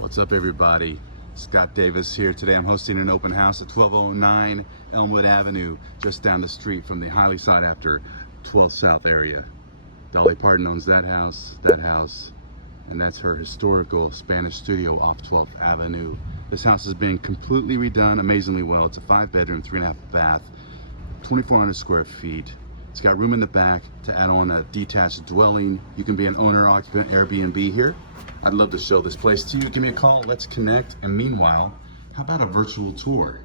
What's up, everybody? Scott Davis here. Today I'm hosting an open house at 1209 Elmwood Avenue, just down the street from the highly sought after 12 South area. Dolly Parton owns that house, and that's her historical Spanish studio off 12th Avenue. This house has been completely redone amazingly well. It's a 5-bedroom, 3.5 bath, 2,400 square feet. It's got room in the back to add on a detached dwelling. You can be an owner-occupant Airbnb here. I'd love to show this place to you. Give me a call, let's connect. And meanwhile, how about a virtual tour?